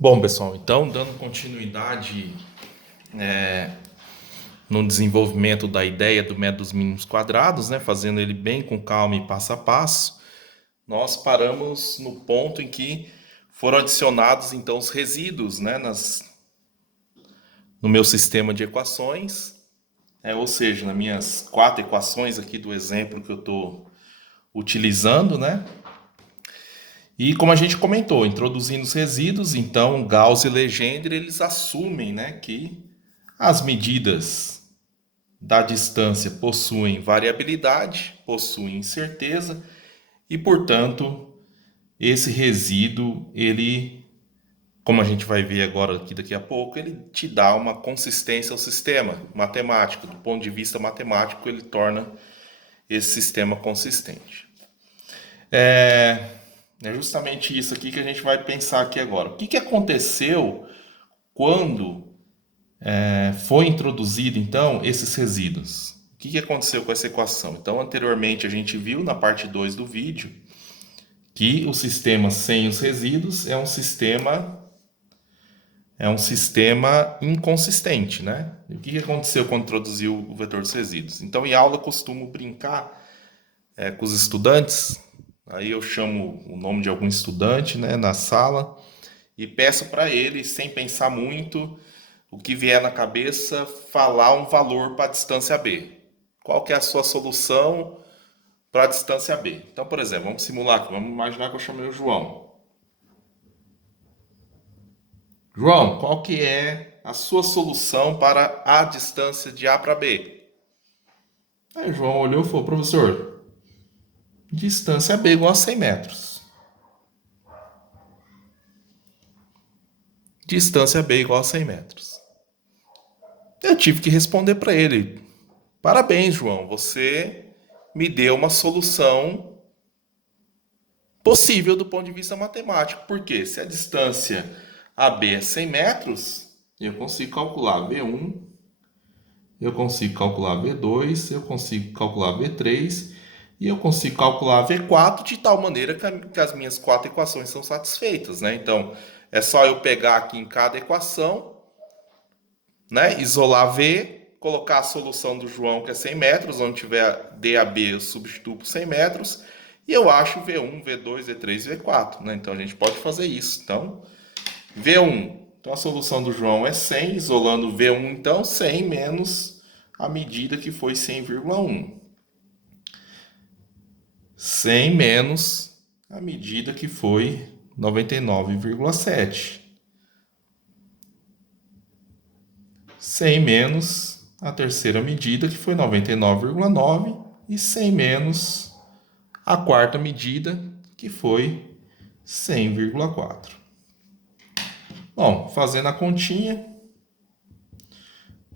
Bom, pessoal, então, dando continuidade no desenvolvimento da ideia do método dos mínimos quadrados, né, fazendo ele bem com calma e passo a passo, nós paramos no ponto em que foram adicionados, então, os resíduos, né, no meu sistema de equações, ou seja, nas minhas quatro equações aqui do exemplo que eu estou utilizando, né? E como a gente comentou, introduzindo os resíduos, então Gauss e Legendre, eles assumem, né, que as medidas da distância possuem variabilidade, possuem incerteza e, portanto, esse resíduo, ele, como a gente vai ver agora aqui daqui a pouco, ele te dá uma consistência ao sistema matemático. Do ponto de vista matemático, ele torna esse sistema consistente. É justamente isso aqui que a gente vai pensar aqui agora. O que aconteceu quando foi introduzido, então, esses resíduos? O que aconteceu com essa equação? Então, anteriormente a gente viu na parte 2 do vídeo que o sistema sem os resíduos é um sistema inconsistente, né? E o que aconteceu quando introduziu o vetor dos resíduos? Então, em aula eu costumo brincar com os estudantes, aí eu chamo o nome de algum estudante, né, na sala e peço para ele, sem pensar muito, o que vier na cabeça, falar um valor para a distância B. Qual que é a sua solução para a distância B? Então, por exemplo, vamos simular aqui, vamos imaginar que eu chamei o João. João, qual que é a sua solução para a distância de A para B? Aí o João olhou e falou, professor, distância B igual a 100 metros. Distância B igual a 100 metros. Eu tive que responder para ele, parabéns, João, você me deu uma solução possível do ponto de vista matemático. Porque se a distância AB é 100 metros, eu consigo calcular V1, eu consigo calcular V2, eu consigo calcular V3 e eu consigo calcular V4 de tal maneira que as minhas quatro equações são satisfeitas, né? Então, é só eu pegar aqui em cada equação, né, isolar V, colocar a solução do João, que é 100 metros, onde tiver D a B, eu substituo por 100 metros, e eu acho V1, V2, V3 e V4, né? Então a gente pode fazer isso. Então, V1, então a solução do João é 100, isolando V1, então 100 menos a medida que foi 100,1. 100 menos a medida que foi 99,7. 100 menos a terceira medida, que foi 99,9, e 100 menos a quarta medida, que foi 100,4. Bom, fazendo a continha,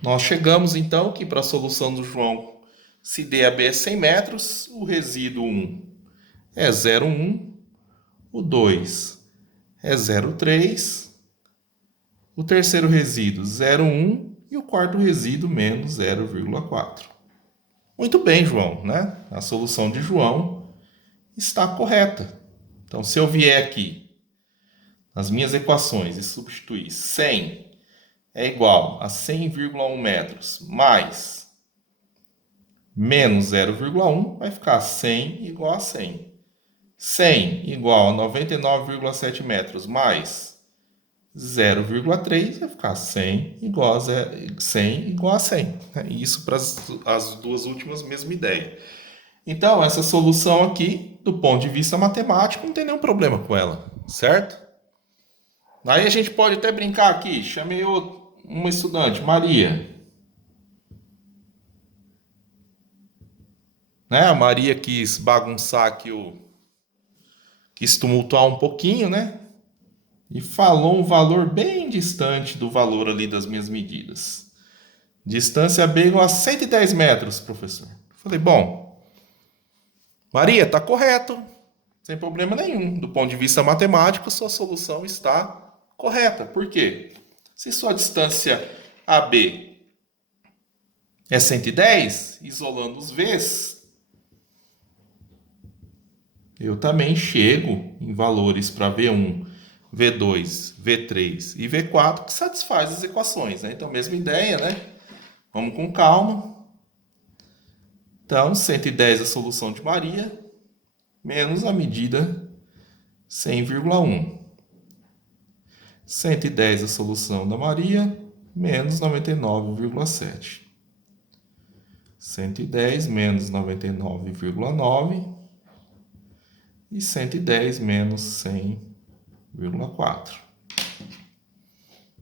nós chegamos então que para a solução do João, se D a B é 100 metros, o resíduo 1 é 0,1, o 2 é 0,3, o terceiro resíduo 0,1 e o quarto resíduo menos 0,4. Muito bem, João, né? A solução de João está correta. Então, se eu vier aqui nas minhas equações e substituir 100 é igual a 100,1 metros mais menos 0,1, vai ficar 100 igual a 100. 100 igual a 99,7 metros mais 0,3 vai ficar 100 igual a 100 igual a 100. Isso para as duas últimas, mesma ideia. Então, essa solução aqui, do ponto de vista matemático, não tem nenhum problema com ela, certo? Aí a gente pode até brincar aqui. Chamei uma estudante, Maria. Né? A Maria quis bagunçar aqui, quis tumultuar um pouquinho, né? E falou um valor bem distante do valor ali das minhas medidas. Distância B igual a 110 metros, professor. Falei, bom, Maria, tá correto. Sem problema nenhum. Do ponto de vista matemático, sua solução está correta. Por quê? Se sua distância AB é 110, isolando os V's, eu também chego em valores para V1 V2, V3 e V4 que satisfaz as equações, né? Então, mesma ideia, né? Vamos com calma. Então, 110 a solução de Maria, menos a medida 100,1. 110 a solução da Maria, menos 99,7. 110 menos 99,9 e 110 menos 100,4.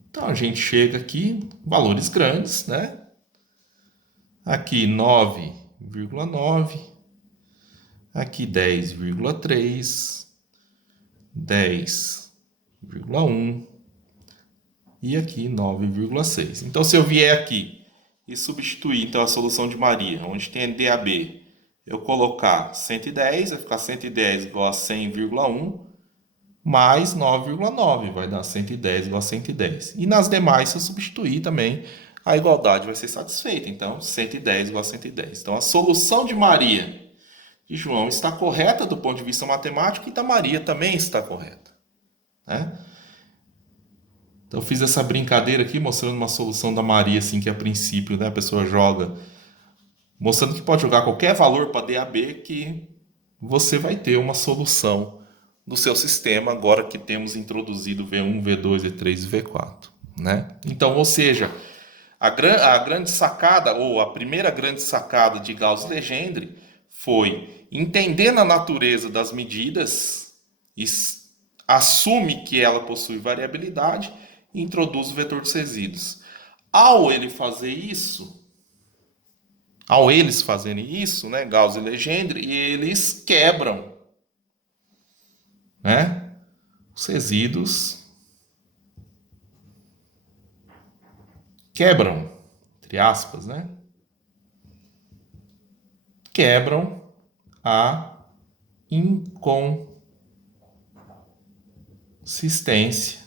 Então, a gente chega aqui, valores grandes, né? Aqui 9,9, aqui 10,3, 10,1 e aqui 9,6. Então, se eu vier aqui e substituir então a solução de Maria, onde tem DAB, eu colocar 110, vai ficar 110 igual a 100,1 mais 9,9, vai dar 110 igual a 110. E nas demais, se eu substituir também, a igualdade vai ser satisfeita. Então, 110 igual a 110. Então, a solução de Maria e João está correta do ponto de vista matemático e da Maria também está correta, né? Então, eu fiz essa brincadeira aqui mostrando uma solução da Maria, assim, que a princípio, né, a pessoa joga, mostrando que pode jogar qualquer valor para DAB que você vai ter uma solução do seu sistema agora que temos introduzido V1, V2, V3 e V4, né? Então, ou seja, a grande sacada, ou a primeira grande sacada de Gauss e Legendre foi entender a natureza das medidas e assume que ela possui variabilidade e introduz o vetor dos resíduos. Ao eles fazerem isso, né, Gauss e Legendre, eles quebram, né, os resíduos, quebram, entre aspas, né, quebram a inconsistência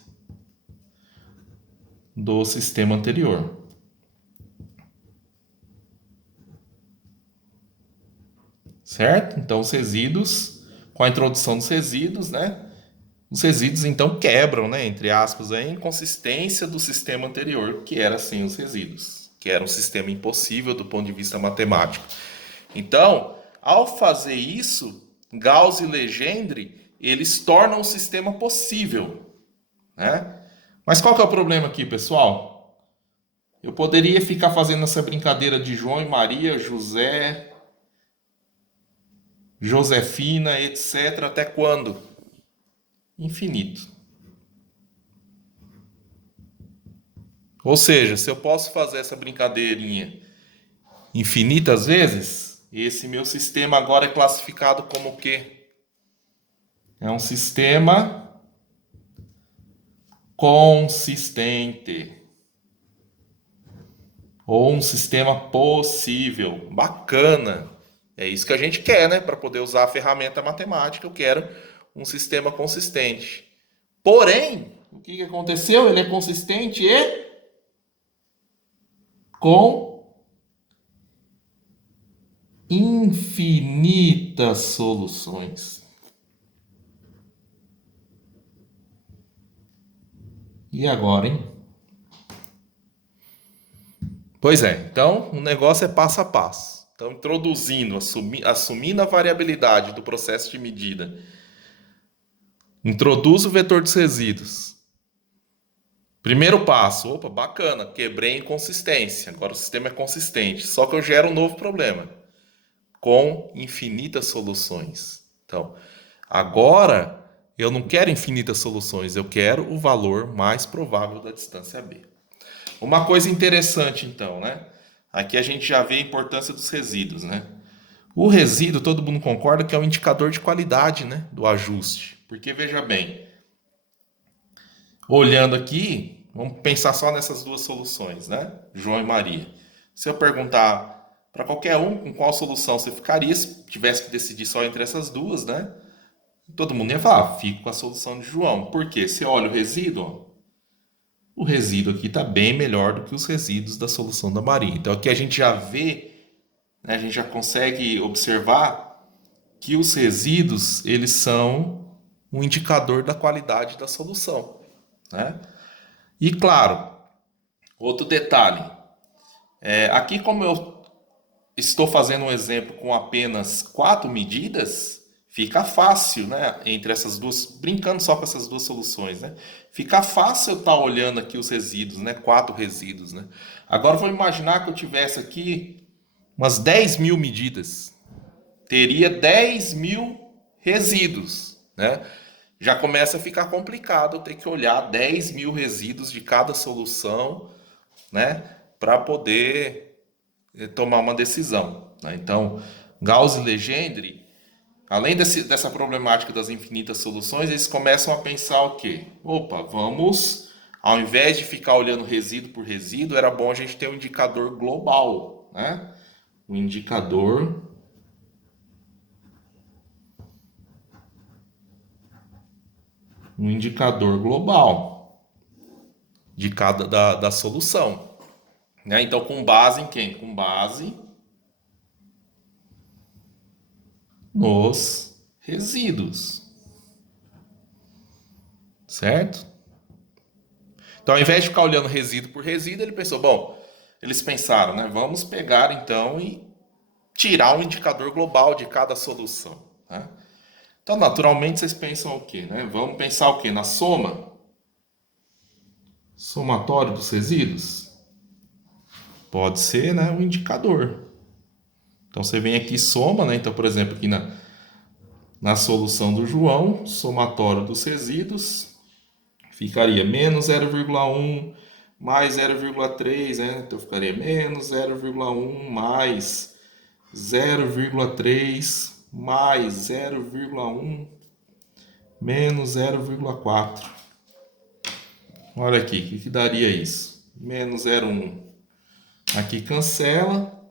do sistema anterior. Certo? Então, os resíduos, com a introdução dos resíduos, né? Os resíduos, então, quebram, né? Entre aspas, a inconsistência do sistema anterior, que era sem os resíduos, que era um sistema impossível do ponto de vista matemático. Então, ao fazer isso, Gauss e Legendre, eles tornam o sistema possível, né? Mas qual que é o problema aqui, pessoal? Eu poderia ficar fazendo essa brincadeira de João e Maria, José, Josefina, etc. Até quando? Infinito. Ou seja, se eu posso fazer essa brincadeirinha infinitas vezes, esse meu sistema agora é classificado como o quê? É um sistema consistente. Ou um sistema possível. Bacana. É isso que a gente quer, né? Para poder usar a ferramenta matemática, eu quero um sistema consistente. Porém, o que aconteceu? Ele é consistente e com infinitas soluções. E agora, hein? Pois é, então o negócio é passo a passo. Então, introduzindo, assumindo a variabilidade do processo de medida, introduz o vetor dos resíduos. Primeiro passo, opa, bacana, quebrei a inconsistência, agora o sistema é consistente, só que eu gero um novo problema, com infinitas soluções. Então, agora eu não quero infinitas soluções, eu quero o valor mais provável da distância B. Uma coisa interessante, então, né? Aqui a gente já vê a importância dos resíduos, né? O resíduo, todo mundo concorda que é um indicador de qualidade, né? Do ajuste. Porque, veja bem, olhando aqui, vamos pensar só nessas duas soluções, né? João e Maria. Se eu perguntar para qualquer um com qual solução você ficaria, se tivesse que decidir só entre essas duas, né? Todo mundo ia falar, fico com a solução de João. Por quê? Você olha o resíduo, o resíduo aqui está bem melhor do que os resíduos da solução da Maria. Então aqui a gente já vê, né, a gente já consegue observar que os resíduos, eles são um indicador da qualidade da solução, né? E claro, outro detalhe, aqui como eu estou fazendo um exemplo com apenas 4 medidas, fica fácil, né? Entre essas duas, brincando só com essas duas soluções, né? Fica fácil eu estar olhando aqui os resíduos, né? 4 resíduos, né? Agora vou imaginar que eu tivesse aqui umas 10.000 medidas. Teria 10.000 resíduos, né? Já começa a ficar complicado eu ter que olhar 10.000 resíduos de cada solução, né? Para poder tomar uma decisão, né? Então, Gauss e Legendre, além dessa problemática das infinitas soluções, eles começam a pensar o quê? Opa, vamos, ao invés de ficar olhando resíduo por resíduo, era bom a gente ter um indicador global, né? Um indicador global de cada da solução, né? Então, com base em quem? Com base nos resíduos, certo? Então, ao invés de ficar olhando resíduo por resíduo, ele pensou, bom, eles pensaram, né? Vamos pegar então e tirar um indicador global de cada solução, né? Então, naturalmente, vocês pensam o quê, né? Vamos pensar o quê? Na soma? Somatório dos resíduos? Pode ser, né? Um indicador. Então, você vem aqui e soma, né? Então, por exemplo, aqui na solução do João, somatório dos resíduos, ficaria menos 0,1 mais 0,3, né? Então ficaria menos 0,1 mais 0,3 mais 0,1 menos 0,4. Olha aqui, o que daria isso? Menos 0,1. Aqui cancela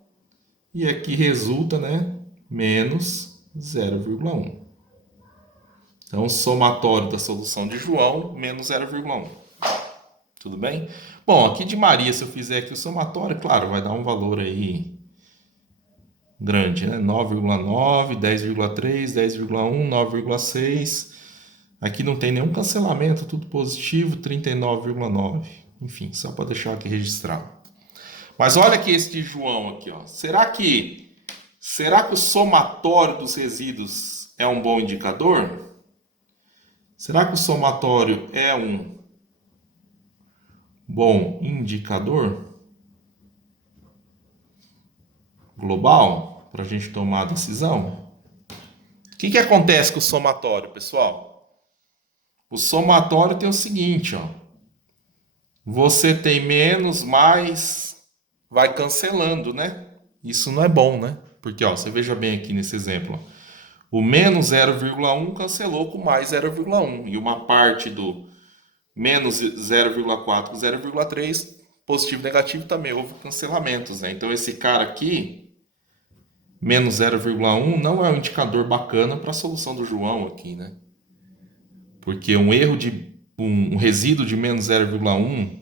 e aqui resulta, né? Menos 0,1. Então, somatório da solução de João, menos 0,1. Tudo bem? Bom, aqui de Maria, se eu fizer aqui o somatório, claro, vai dar um valor aí grande, né? 9,9, 10,3, 10,1, 9,6. Aqui não tem nenhum cancelamento, tudo positivo, 39,9. Enfim, só para deixar aqui registrado. Mas olha aqui esse de João aqui, ó. Será que o somatório dos resíduos é um bom indicador? Será que o somatório é um bom indicador global para a gente tomar a decisão? O que acontece com o somatório, pessoal? O somatório tem o seguinte, ó. Você tem menos, mais, vai cancelando, né? Isso não é bom, né? Porque, ó, você veja bem aqui nesse exemplo, ó. O menos 0,1 cancelou com mais 0,1. E uma parte do menos 0,4 com 0,3, positivo e negativo, também houve cancelamentos, né? Então, esse cara aqui, menos 0,1, não é um indicador bacana para a solução do João aqui, né? Porque um erro de um resíduo de menos 0,1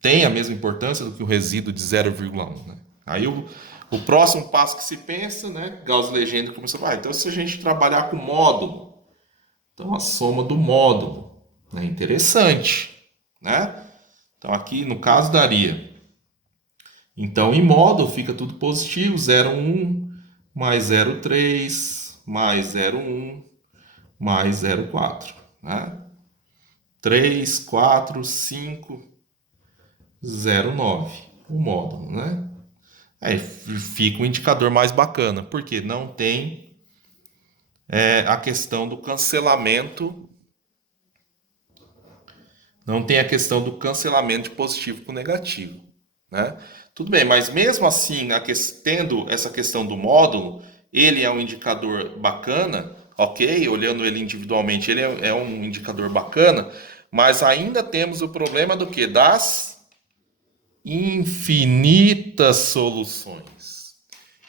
tem a mesma importância do que um resíduo de 0,1, né? Aí o próximo passo que se pensa, né? Gauss e Legendre começou a falar, então se a gente trabalhar com módulo, então a soma do módulo, né? Interessante, né? Então aqui no caso daria, então em módulo fica tudo positivo, 0,1 mais 0,3 mais 0,1 mais 0,4, né? 3, 4, 5, 0,9, o módulo, né? Aí fica um indicador mais bacana, porque não tem a questão do cancelamento, não tem a questão do cancelamento de positivo com negativo, né? Tudo bem, mas mesmo assim, tendo essa questão do módulo, ele é um indicador bacana, ok? Olhando ele individualmente, ele é um indicador bacana, mas ainda temos o problema do que? Das infinitas soluções.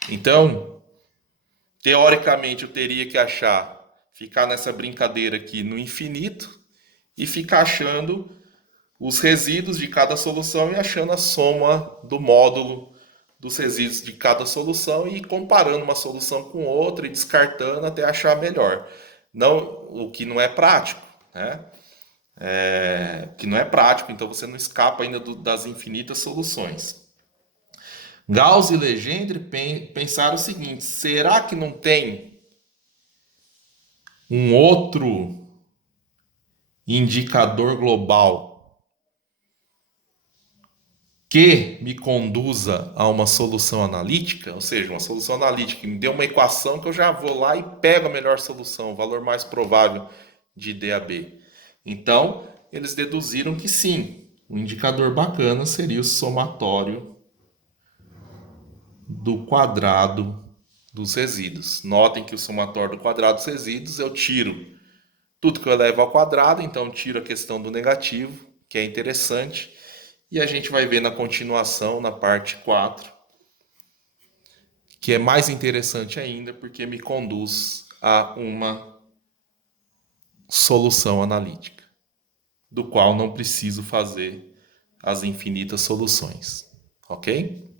Então, teoricamente, eu teria que ficar nessa brincadeira aqui no infinito e ficar achando os resíduos de cada solução e achando a soma do módulo dos resíduos de cada solução e comparando uma solução com outra e descartando até achar a melhor. Não, o que não é prático, né? Que não é prático, então você não escapa ainda das infinitas soluções. Gauss e Legendre pensaram o seguinte: será que não tem um outro indicador global que me conduza a uma solução analítica? Ou seja, uma solução analítica que me dê uma equação que eu já vou lá e pego a melhor solução, o valor mais provável de D a B. Então, eles deduziram que sim, um indicador bacana seria o somatório do quadrado dos resíduos. Notem que o somatório do quadrado dos resíduos eu tiro tudo que eu elevo ao quadrado, então tiro a questão do negativo, que é interessante, e a gente vai ver na continuação, na parte 4, que é mais interessante ainda, porque me conduz a uma solução analítica, do qual não preciso fazer as infinitas soluções. Ok?